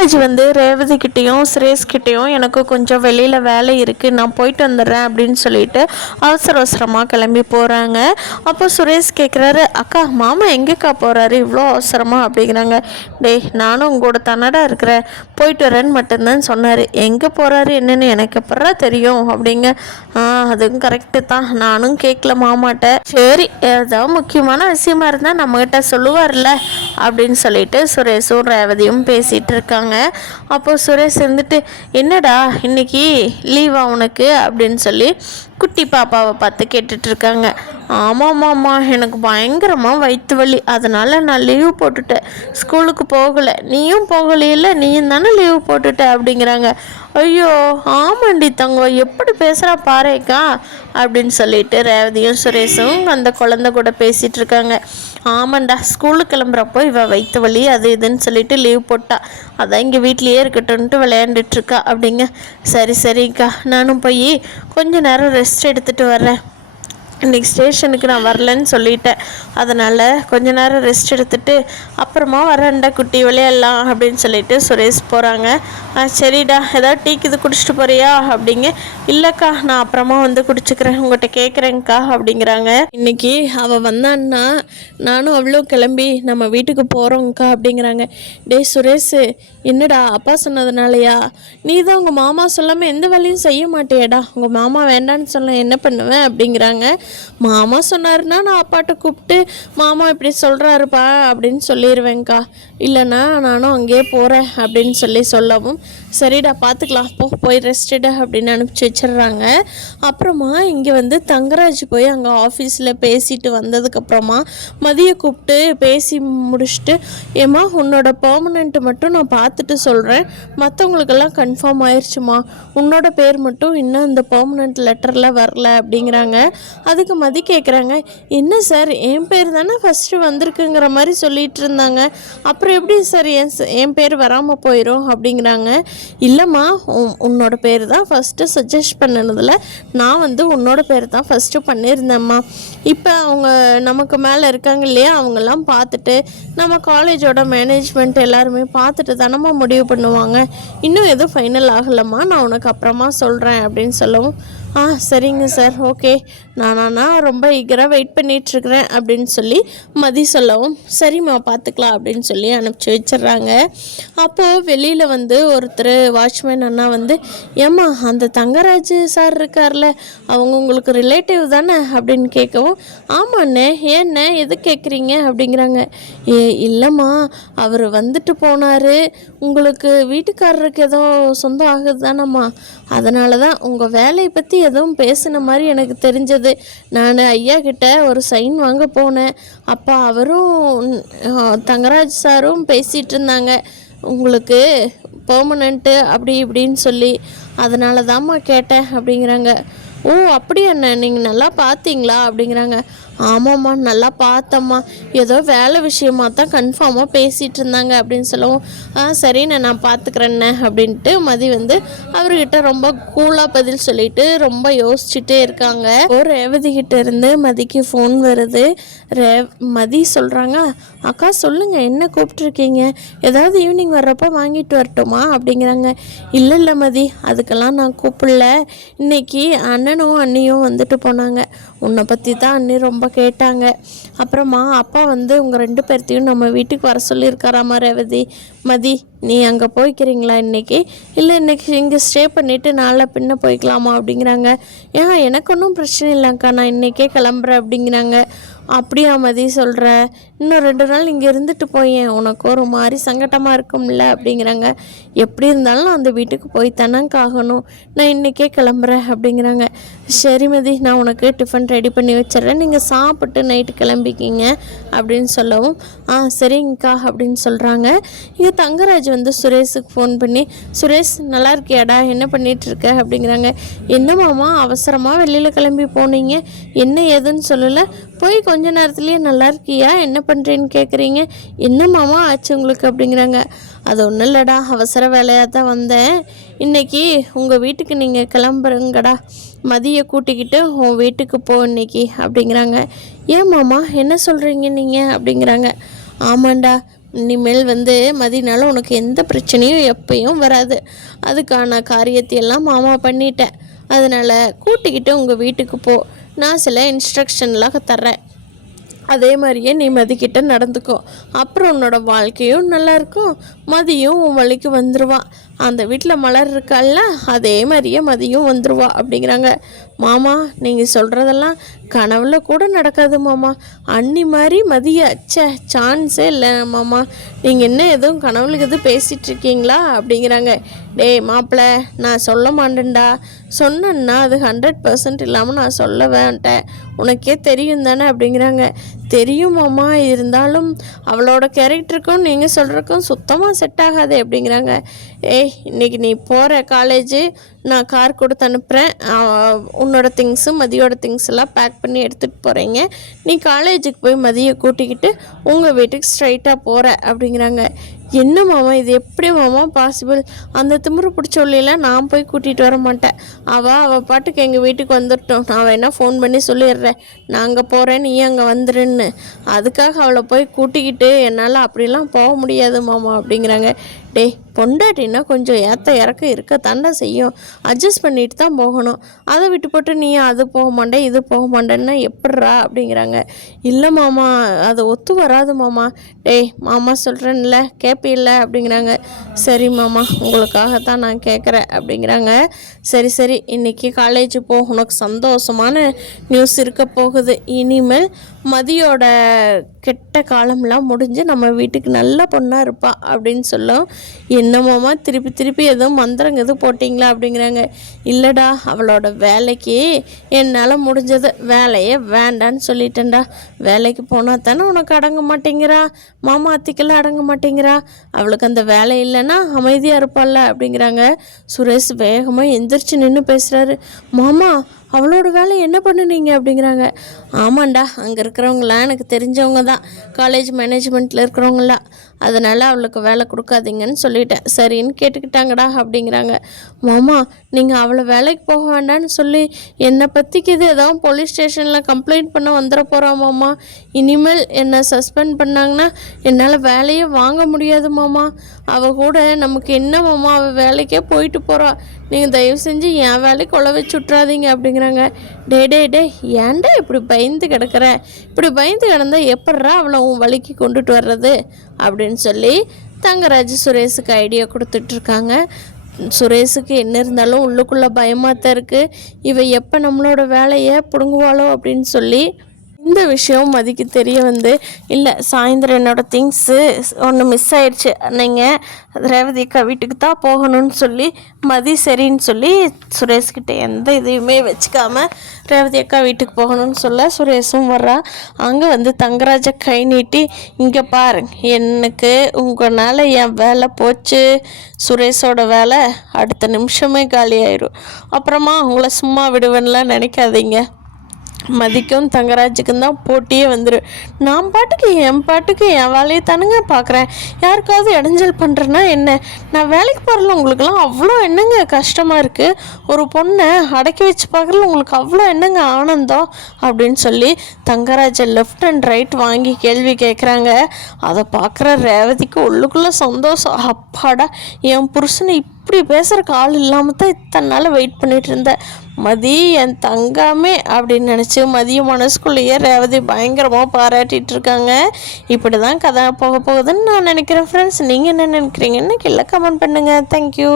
தங்கராஜ் வந்து ரேவதி கிட்டேயும் சுரேஷ் கிட்டேயும் எனக்கு கொஞ்சம் வெளியில் வேலை இருக்குது, நான் போயிட்டு வந்துடுறேன் அப்படின்னு சொல்லிட்டு அவசர அவசரமாக கிளம்பி போகிறாங்க. அப்போ சுரேஷ் கேட்குறாரு, அக்கா மாமா எங்கேக்கா போகிறாரு இவ்வளோ அவசரமாக அப்படிங்கிறாங்க. டேய் நானும் உங்களோட தன்னடா இருக்கிறேன், போயிட்டு வரேன்னு மட்டும்தான் சொன்னார், எங்கே போகிறாரு என்னன்னு எனக்கு எப்படா தெரியும் அப்படிங்க. அதுவும் கரெக்டு தான், நானும் கேட்கல மாமாட்ட. சரி ஏதோ முக்கியமான விஷயமா இருந்தால் நம்மகிட்ட சொல்லுவார்ல அப்படின்னு சொல்லிட்டு சுரேஷும் ரேவதியும் பேசிகிட்டு இருக்காங்க. அப்போது சுரேஷ் இருந்துட்டு, என்னடா இன்னைக்கு லீவா உனக்கு அப்படின்னு சொல்லி குட்டி பாப்பாவை பார்த்து கேட்டுட்ருக்காங்க. ஆமாம்மாம்மா எனக்கு பயங்கரமாக வயிற்று வலி, அதனால் நான் லீவு போட்டுட்டேன், ஸ்கூலுக்கு போகலை. நீயும் போகலையில்ல, நீயும் தானே லீவு போட்டுட்ட அப்படிங்கிறாங்க. ஐயோ ஆமாண்டி தங்கம் எப்படி பேசுகிறா பாருக்கா அப்படின்னு சொல்லிட்டு ரேவதியும் சுரேஷும் அந்த குழந்தை கூட பேசிகிட்டு இருக்காங்க. ஆமாண்டா ஸ்கூலுக்கு கிளம்புறப்போ வயிற்று வலி அது இதுன்னு சொல்லிட்டு லீவ் போட்டா, அதான் இங்கே வீட்லேயே இருக்கட்டும்ன்ட்டு விளையாண்டுட்ருக்கா அப்படிங்க. சரி சரிக்கா, நானும் போய் கொஞ்ச நேரம் ரெஸ்ட் எடுத்துகிட்டு வர்றேன், இன்றைக்கி ஸ்டேஷனுக்கு நான் வரலன்னு சொல்லிட்டேன், அதனால் கொஞ்ச நேரம் ரெஸ்ட் எடுத்துகிட்டு அப்புறமா வரேன்டா குட்டி விளையாடலாம் அப்படின்னு சொல்லிட்டு சுரேஷ் போகிறாங்க. சரிடா ஏதாவது டீக்கு இது குடிச்சிட்டு போறியா அப்படிங்க. இல்லைக்கா நான் அப்புறமா வந்து குடிச்சுக்கிறேன், உங்கள்கிட்ட கேட்குறேங்க்கா அப்படிங்கிறாங்க. இன்றைக்கி அவள் வந்தான்னா நானும் அவ்வளோ கிளம்பி நம்ம வீட்டுக்கு போகிறோங்க்கா அப்படிங்கிறாங்க. டே சுரேஷ் என்னடா அப்பா சொன்னதுனாலயா, நீ தான் உங்கள் மாமா சொல்லாமல் எந்த வேலையும் செய்ய மாட்டேடா, உங்கள் மாமா வேண்டான்னு சொல்ல என்ன பண்ணுவேன் அப்படிங்கிறாங்க. மாமா சொன்னாருன்னா நான் அப்பாட்ட கூப்பிட்டு மாமா இப்படி சொல்கிறாருப்பா அப்படின்னு சொல்லிடுவேங்க்கா, இல்லைன்னா நானும் அங்கேயே போகிறேன் அப்படின்னு சொல்லவும், சரிடா பார்த்துக்கலாம் போய் ரெஸ்ட் எடு அப்படின்னு அனுப்பிச்சி வச்சிடுறாங்க. அப்புறமா இங்கே வந்து தங்கராஜ் போய் அங்கே ஆஃபீஸில் பேசிட்டு வந்ததுக்கப்புறமா மதியை கூப்பிட்டு பேசி முடிச்சுட்டு, ஏம்மா உன்னோட பெர்மனெண்ட்டு மட்டும் நான் பார்த்துட்டு சொல்கிறேன், மற்றவங்களுக்கெல்லாம் கன்ஃபார்ம் ஆயிடுச்சுமா, உன்னோட பேர் மட்டும் இன்னும் இந்த பெர்மனெண்ட் லெட்டரில் வரல அப்படிங்கிறாங்க. அதுக்கு மதி கேட்குறாங்க, என்ன சார் என் பேர் தானே ஃபஸ்ட்டு வந்திருக்குங்கிற மாதிரி சொல்லிகிட்டு இருந்தாங்க, அப்புறம் எப்படி சார் என் பேர் வராமல் போயிடும் அப்படிங்கிறாங்க. இல்லைம்மா உன்னோட பேர் தான் ஃபஸ்ட்டு சஜஸ்ட் பண்ணினதில் நான் வந்து உன்னோட பேர் தான் ஃபஸ்ட்டு பண்ணியிருந்தேம்மா, இப்போ அவங்க நமக்கு மேலே இருக்காங்க இல்லையா, அவங்கெல்லாம் பார்த்துட்டு நம்ம காலேஜோட மேனேஜ்மெண்ட் எல்லாருமே பார்த்துட்டு தானம்மா முடிவு பண்ணுவாங்க, இன்னும் எதுவும் ஃபைனல் ஆகலைம்மா, நான் உனக்கு அப்புறமா சொல்கிறேன் அப்படின்னு சொல்லவும், சரிங்க சார் ஓகே, நானா ரொம்ப ஈகராக வெயிட் பண்ணிகிட்ருக்கிறேன் அப்படின்னு சொல்லி மதி சொல்லவும், சரிம்மா பார்த்துக்கலாம் அப்படின்னு சொல்லி அனுப்பிச்சி வச்சிட்றாங்க. அப்போது வெளியில் வந்து ஒருத்தர் வாட்ச்மேன் அண்ணா வந்து, ஏம்மா அந்த தங்கராஜ் சார் இருக்கார்ல அவங்க உங்களுக்கு ரிலேட்டிவ் தானே அப்படின்னு கேட்கவும், ஆமாண்ணே ஏண்ணே எது கேட்குறீங்க அப்படிங்கிறாங்க. இல்லைம்மா அவர் வந்துட்டு போனார், உங்களுக்கு வீட்டுக்காரருக்கு ஏதோ சொந்தம் ஆகுது தானம்மா, அதனால தான் உங்கள் வேலையை பற்றி எதுவும் பேசின மாதிரி எனக்கு தெரிஞ்சது, நான் ஐயா கிட்ட ஒரு சைன் வாங்க போனேன், அப்போ அவரும் தங்கராஜ் சாரும் பேசிகிட்டு இருந்தாங்க உங்களுக்கு பெர்மனண்ட்டு அப்படி இப்படின்னு சொல்லி, அதனால தான்மா கேட்டேன் அப்படிங்கிறாங்க. ஓ அப்படி என்ன நீங்கள் நல்லா பார்த்தீங்களா அப்படிங்கிறாங்க. ஆமாம்மா நல்லா பார்த்தம்மா, ஏதோ வேலை விஷயமா தான் கன்ஃபார்மாக பேசிகிட்டு இருந்தாங்க அப்படின்னு சொல்லவும், சரிண்ணே நான் பார்த்துக்கிறேண்ணே அப்படின்ட்டு மதி வந்து அவர்கிட்ட ரொம்ப கூலாக பதில் சொல்லிட்டு ரொம்ப யோசிச்சுட்டே இருக்காங்க. ரேவதி கிட்ட இருந்து மதிக்கு ஃபோன் வருது. மதி சொல்கிறாங்க, அக்கா சொல்லுங்கள் என்ன கூப்பிட்ருக்கீங்க, ஏதாவது ஈவினிங் வர்றப்போ வாங்கிட்டு வரட்டுமா அப்படிங்கிறாங்க. இல்லை மதி அதுக்கெல்லாம் நான் கூப்பிடல, இன்னைக்கு அண்ணனும் அண்ணியும் வந்துட்டு போனாங்க, உன்னை பற்றி தான் அண்ணி ரொம்ப கேட்டாங்க, அப்புறமா அப்பா வந்து உங்கள் 2 பேர்த்தையும் நம்ம வீட்டுக்கு வர சொல்லியிருக்காராமா ரேவதி, மதி நீ அங்கே போய்க்கிறீங்களா இன்றைக்கி, இல்லை இன்றைக்கி இங்கே ஸ்டே பண்ணிவிட்டு நாளை பின்ன போய்க்கலாமா அப்படிங்கிறாங்க. எனக்கு ஒன்றும் பிரச்சனை இல்லைங்க்கா, நான் இன்றைக்கே கிளம்புறேன் அப்படிங்கிறாங்க. அப்படியா மதி சொல்கிற, இன்னும் 2 நாள் இங்கே இருந்துட்டு போயேன், உனக்கு ஒரு மாதிரி சங்கட்டமாக இருக்கும்ல அப்படிங்கிறாங்க. எப்படி இருந்தாலும் அந்த வீட்டுக்கு போய் தானங்க ஆகணும், நான் இன்றைக்கே கிளம்புறேன் அப்படிங்கிறாங்க. சரி மதி நான் உனக்கு டிஃபன் ரெடி பண்ணி வச்சிட்றேன், நீங்கள் சாப்பிட்டு நைட்டு கிளம்பிக்கிங்க அப்படின்னு சொல்லவும், சரிங்கக்கா அப்படின்னு சொல்கிறாங்க. இங்கே தங்கராஜ் வந்து சுரேஷுக்கு ஃபோன் பண்ணி, சுரேஷ் நல்லா இருக்கியாடா என்ன பண்ணிகிட்ருக்க அப்படிங்கிறாங்க. என்னமாம்மா அவசரமாக வெளியில் கிளம்பி போனீங்க, என்ன ஏதுன்னு சொல்லலை, போய் கொஞ்ச நேரத்துலேயே நல்லா இருக்கியா என்ன பண்ணுறேன்னு கேட்குறீங்க, என்னமாமா ஆச்சு உங்களுக்கு அப்படிங்கிறாங்க. அது ஒன்றும் இல்லைடா அவசர வேலையாக தான் வந்தேன், இன்றைக்கி உங்கள் வீட்டுக்கு நீங்கள் கிளம்புறங்கடா, மதியை கூட்டிக்கிட்டு உன் வீட்டுக்கு போ இன்னைக்கு அப்படிங்கிறாங்க. ஏன் மாமா என்ன சொல்கிறீங்க நீங்கள் அப்படிங்கிறாங்க. ஆமாண்டா இனிமேல் மதினால உனக்கு எந்த பிரச்சனையும் எப்பயும் வராது. அதுக்கான காரியத்தையெல்லாம் மாமா பண்ணிட்டேன். அதனால் கூட்டிக்கிட்டு உங்கள் வீட்டுக்கு போ. நான் சில இன்ஸ்ட்ரக்ஷன்லாம் தர்றேன். அதே மாதிரியே நீ மதிக்கிட்ட நடந்துக்கோ. அப்புறம் உன்னோட வாழ்க்கையும் நல்லாயிருக்கும். மதியும் உன் வழிக்கு வந்துடுவா. அந்த வீட்டில் மலர் இருக்கால்ல, அதே மாதிரியே மதியும் வந்துடுவா அப்படிங்கிறாங்க. மாமா, நீங்கள் சொல்கிறதெல்லாம் கனவுல கூட நடக்காது மாமா. அன்னி மாதிரி மதிய சான்ஸே இல்லை மாமா. நீங்கள் என்ன எதுவும் கனவுலுக்கு எதுவும் பேசிகிட்ருக்கீங்களா அப்படிங்கிறாங்க. டேய் மாப்பிள்ள, நான் சொல்ல மாட்டேன்டா. சொன்னேன்னா அது 100% இல்லாமல் நான் சொல்ல வேண்டேன். உனக்கே தெரியும் தானே அப்படிங்கிறாங்க. தெரியும் மாமா, இருந்தாலும் அவளோட கேரக்டருக்கும் நீங்கள் சொல்கிறக்கும் சுத்தமாக செட் ஆகாது அப்படிங்கிறாங்க. இன்றைக்கி நீ போகிற காலேஜு நான் கார் கொடுத்து அனுப்புகிறேன். உன்னோட திங்ஸு மதியோட திங்ஸ் எல்லாம் பேக் பண்ணி எடுத்துகிட்டு போகிறீங்க. நீ காலேஜுக்கு போய் மதியை கூட்டிக்கிட்டு உங்கள் வீட்டுக்கு ஸ்ட்ரைட்டாக போகிற அப்படிங்கிறாங்க. என்ன மாமா, இது எப்படி மாமா பாசிபிள்? அந்த திமிரு பிடிச்சொல்லிலாம் நான் போய் கூட்டிகிட்டு வர மாட்டேன். அவள் பாட்டுக்கு எங்கள் வீட்டுக்கு வந்துட்டோம். நான் வேணால் ஃபோன் பண்ணி சொல்லிடுறேன், நான் அங்கே போகிறேன், நீ அங்கே வந்துருன்னு. அதுக்காக அவளை போய் கூட்டிக்கிட்டு என்னால் அப்படிலாம் போக முடியாது மாமா அப்படிங்கிறாங்க. டேய், பொண்டாட்டின்னா கொஞ்சம் ஏற்ற இறக்க இருக்கத்தாண்டா செய்யும். அட்ஜஸ்ட் பண்ணிட்டு தான் போகணும். அதை விட்டு போட்டு நீ அது போக மாட்டேன் இது போக மாட்டேன்னா எப்பட்றா அப்படிங்கிறாங்க. இல்லை மாமா, அது ஒத்து வராது மாமா. டேய் மாமா சொல்கிறேன்ல, கேட்பில்ல அப்படிங்கிறாங்க. சரி மாமா, உங்களுக்காகத்தான் நான் கேட்குறேன் அப்படிங்கிறாங்க. சரி, இன்றைக்கி காலேஜ் போ, உனக்கு சந்தோஷமான நியூஸ் இருக்க போகுது. இனிமேல் மதியோட கெட்ட காலம்லாம் முடிஞ்சு நம்ம வீட்டுக்கு நல்ல பொண்ணாக இருப்பா அப்படின்னு சொல்லும். என்னமாம்மா திருப்பி ஏதோ மந்திரங்க எதுவும் போட்டிங்களா அப்படிங்கிறாங்க. இல்லைடா, அவளோட வேலைக்கு என்னால் முடிஞ்சது, வேலையே வேண்டான்னு சொல்லிட்டேன்டா. வேலைக்கு போனால் தானே உனக்கு அடங்க மாட்டேங்கிறா, மாமா அத்திக்கெல்லாம் அடங்க மாட்டேங்கிறா. அவளுக்கு அந்த வேலை இல்லைன்னா அமைதியாக இருப்பாள்ல அப்படிங்கிறாங்க. சுரேஷ் வேகமாக எந்திரிச்சு நின்று பேசுகிறாரு. மாமா, அவளோட வேலை என்ன பண்ணுனீங்க அப்படிங்கிறாங்க. ஆமாண்டா, அங்கே இருக்கிறவங்களாம் எனக்கு தெரிஞ்சவங்க தான், காலேஜ் மேனேஜ்மெண்ட்டில் இருக்கிறவங்களாம். அதனால் அவளுக்கு வேலை கொடுக்காதீங்கன்னு சொல்லிட்டேன். சரின்னு கேட்டுக்கிட்டாங்கடா அப்படிங்கிறாங்க. மாமா, நீங்கள் அவளை வேலைக்கு போக வேண்டான்னு சொல்லி என்னை பற்றிக்கு இது ஏதாவது போலீஸ் ஸ்டேஷனில் கம்ப்ளைண்ட் பண்ண வந்துட போகிறோம் மாமா. இனிமேல் என்னை சஸ்பெண்ட் பண்ணாங்கன்னா என்னால் வேலையே வாங்க முடியாது மாமா. அவள் கூட நமக்கு என்ன மாமா, அவள் வேலைக்கே போயிட்டு போகிறா. நீங்கள் தயவு செஞ்சு என் வேலைக்கு கொலை வச்சு விட்றாதீங்க அப்படிங்கிறாங்க. டே ஏன்டா இப்படி பயந்து கிடக்கிற? இப்படி பயந்து கிடந்தா எப்பட்றா அவளை உன் வழிக்கு கொண்டுட்டு வர்றது அப்படின்னு சொல்லி தங்கராஜ் சுரேஷுக்கு ஐடியா கொடுத்துட்ருக்காங்க. சுரேஷுக்கு என்ன இருந்தாலும் உள்ளுக்குள்ளே பயமாக தான் இருக்குது. இவ எப்போ நம்மளோட வேலையை பிடுங்குவாளோ அப்படின்னு சொல்லி இந்த விஷயம் மதிக்கு தெரிய இல்லை, சாயந்தரம் என்னோடய திங்ஸு ஒன்று மிஸ் ஆயிடுச்சு, நீங்கள் ரேவதி அக்கா வீட்டுக்கு தான் போகணும்னு சொல்லி மதி சரின்னு சொல்லி சுரேஷ்கிட்ட எந்த இதையுமே வச்சுக்காம ரேவதி அக்கா வீட்டுக்கு போகணும்னு சொல்ல சுரேஷும் வர்றா. அங்கே தங்கராஜை கை நீட்டி, இங்கே பாருங்க, எனக்கு உங்களால் என் வேலை போச்சு, சுரேஷோட வேலை அடுத்த நிமிஷமே காலி ஆயிடும். அப்புறமா உங்களை சும்மா விடுவேன்லாம் நினைக்காதீங்க. மதிக்கும் தங்கராஜுக்கும் தான் போட்டியே வந்துடும். நான் பாட்டுக்கு என் வேலையை தானுங்க பார்க்குறேன். யாருக்காவது இடைஞ்சல் பண்ணுறேன்னா என்ன? நான் வேலைக்கு போகிறல உங்களுக்குலாம் அவ்வளோ என்னங்க கஷ்டமாக இருக்குது? ஒரு பொண்ணை அடக்கி வச்சு பார்க்குறல உங்களுக்கு அவ்வளோ என்னங்க ஆனந்தம் அப்படின்னு சொல்லி தங்கராஜை லெஃப்ட் அண்ட் ரைட் வாங்கி கேள்வி கேட்குறாங்க. அதை பார்க்குற ரேவதிக்கு உள்ளுக்குள்ளே சந்தோஷம். அப்பாடா, என் புருஷனை இப்படி பேசுகிறக்கு ஆள் இல்லாமல் தான் இத்தனை நாள் வெயிட் பண்ணிகிட்டு இருந்தேன். மதி என் தங்காமே அப்படின்னு நினச்சி மதியம் மனசுக்குள்ளேயே ரேவதி பயங்கரமாக பாராட்டிகிட்டு இருக்காங்க. இப்படி தான் கதை போக போகுதுன்னு நான் நினைக்கிறேன் ஃப்ரெண்ட்ஸ். நீங்கள் என்ன நினைக்கிறீங்கன்னு கீழே கமெண்ட் பண்ணுங்கள். தேங்க்யூ.